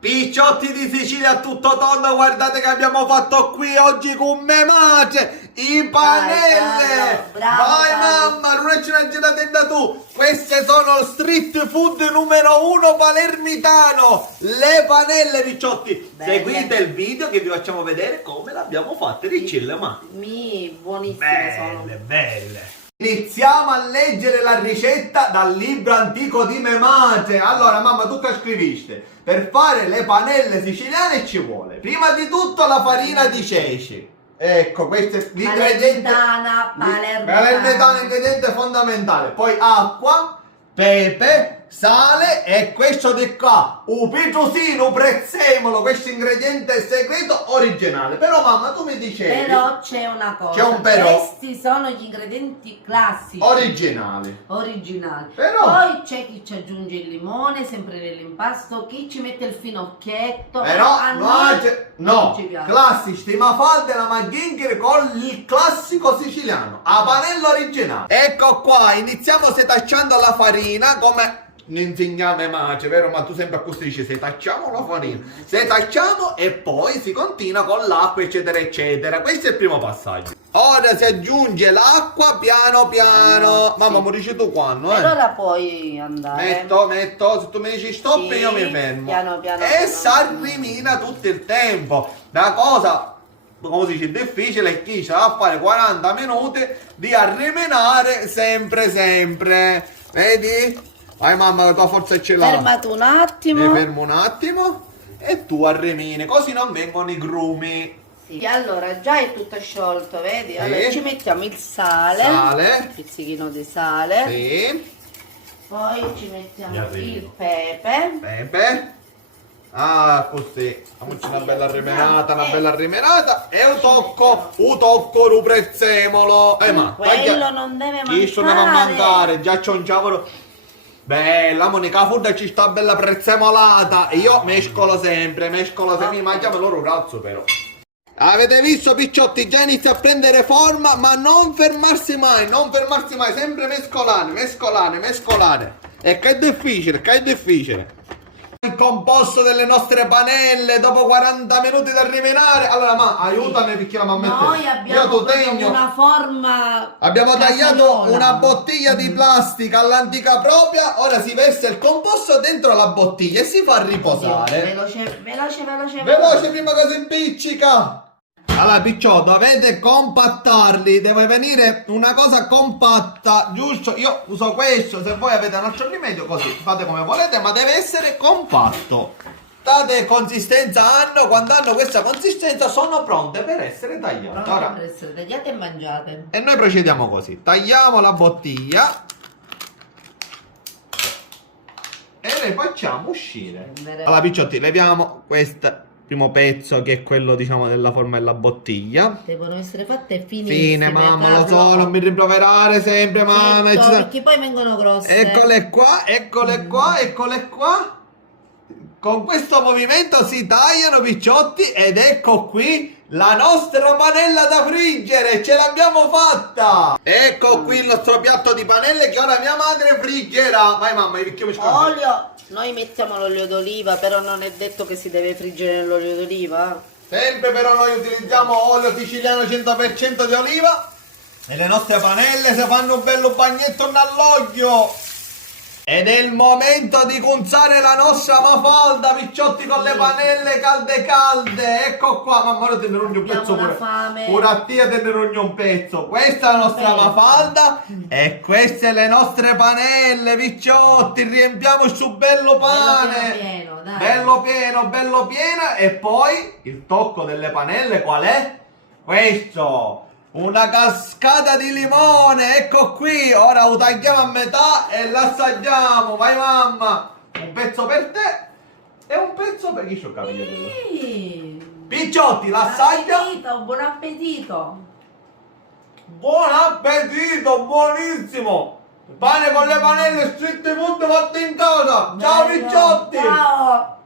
Picciotti di Sicilia a tutto tondo, guardate che abbiamo fatto qui oggi con me madre i panelle. Bravo, Vai Carlo. mamma, non è una gelatella tu. Queste sono street food numero 1 palermitano. Le panelle, picciotti. Belle. Seguite il video che vi facciamo vedere come l'abbiamo fatte, Ricilla, ma Buonissime sono. belle. Iniziamo a leggere la ricetta dal libro antico di mia madre. Allora, mamma, tu che scriviste? Per fare le panelle siciliane ci vuole prima di tutto la farina di ceci. Ecco, questo è l'ingrediente. Palermitana, ingrediente fondamentale. Poi acqua, pepe, sale e questo di qua, un pitrusino, prezzemolo, questo ingrediente segreto originale. Però mamma, tu mi dicevi Però c'è una cosa. C'è un però. Questi sono gli ingredienti classici. originali. Però Poi c'è chi ci aggiunge il limone, sempre nell'impasto, chi ci mette il finocchietto. Però A no, noi no, non ci piace. classici, ma falda la maghingheri con il classico siciliano, a panella originale. Ecco qua, iniziamo setacciando la farina come ne insegniamo madre, vero? Ma tu sempre a questo dici setacciamo la farina, setacciamo e poi si continua con l'acqua eccetera eccetera. Questo è il primo passaggio. Ora si aggiunge l'acqua piano piano. Mamma, Sì. mi dici tu quando, Per ora puoi andare. Metto, se tu mi dici stop Sì, io mi fermo. piano, piano, E piano. s'arrimina tutto il tempo. La cosa, come si dice, difficile è chi ce la fa fare 40 minuti di arriminare sempre. Vedi? Vai mamma, la tua forza ce l'ha. Fermati un attimo. Mi fermo un attimo e tu arrimini, così non vengono i grumi. Sì, allora già è tutto sciolto, vedi? Sì. Allora ci mettiamo il sale. Sale. Un pizzichino di sale. Sì. Poi ci mettiamo Mi il arrivo. pepe. Pepe. Ah, così. Facciamoci una bella arrimenata e un tocco un prezzemolo. Ma Quello non deve chi sono a mancare. mancare? Già c'è un giavolo. Bella, Monica Furda ci sta bella prezzemolata. Io mescolo sempre, mangiamo loro cazzo però. Avete visto picciotti, già inizia a prendere forma, ma non fermarsi mai, sempre mescolare. E che è difficile. Il composto delle nostre panelle dopo 40 minuti da rimenare. Allora, ma aiutami perché la mamma Noi Io abbiamo tu proprio tegno. una forma. Abbiamo tagliato casanola. una bottiglia di plastica all'antica propria. Ora si veste il composto dentro la bottiglia e si fa riposare. Veloce prima che si impiccica. Allora picciò, dovete compattarli. Deve venire una cosa compatta, giusto? Io uso questo, se voi avete un altro rimedio così fate come volete, ma deve essere compatto. Date consistenza hanno, quando hanno questa consistenza sono pronte per essere tagliate. Pronte Ora, per essere tagliate e mangiate. e noi procediamo così. Tagliamo la bottiglia e le facciamo uscire. Allora picciotti, leviamo questo primo pezzo che è quello diciamo della forma della bottiglia. Devono essere fatte finissime. Fine mamma, lo so, Carlo. non mi rimproverare sempre mamma. Certo, perché poi vengono grosse. Eccole qua. Con questo movimento si tagliano picciotti ed ecco qui la nostra panella da friggere, ce l'abbiamo fatta! Ecco qui il nostro piatto di panelle che ora mia madre friggerà. Vai mamma, perché mi scordo? Olio. Noi mettiamo l'olio d'oliva, però non è detto che si deve friggere nell'olio d'oliva. Sempre però noi utilizziamo olio siciliano 100% di oliva e le nostre panelle si fanno un bello bagnetto nell'olio. Ed è il momento di cunzare la nostra mafalda, picciotti, con le panelle calde. Ecco qua, mamma, ora te ne rugno un Abbiamo pezzo una pure. fame. Pure a te te ne rugno un pezzo. Questa è la nostra Bene. mafalda e queste le nostre panelle, picciotti. Riempiamo su bello pane. Pieno, dai. Bello pieno. E poi il tocco delle panelle qual è? Questo. Una cascata di limone, ecco qui. Ora lo tagliamo a metà e l'assaggiamo. Vai mamma. Un pezzo per te e un pezzo per chi c'ho capito. Sì. Picciotti, l'assaggia. Buon appetito. Buon appetito, buonissimo. Pane con le panelle street food fatte in casa. Ciao Bello. picciotti. Ciao.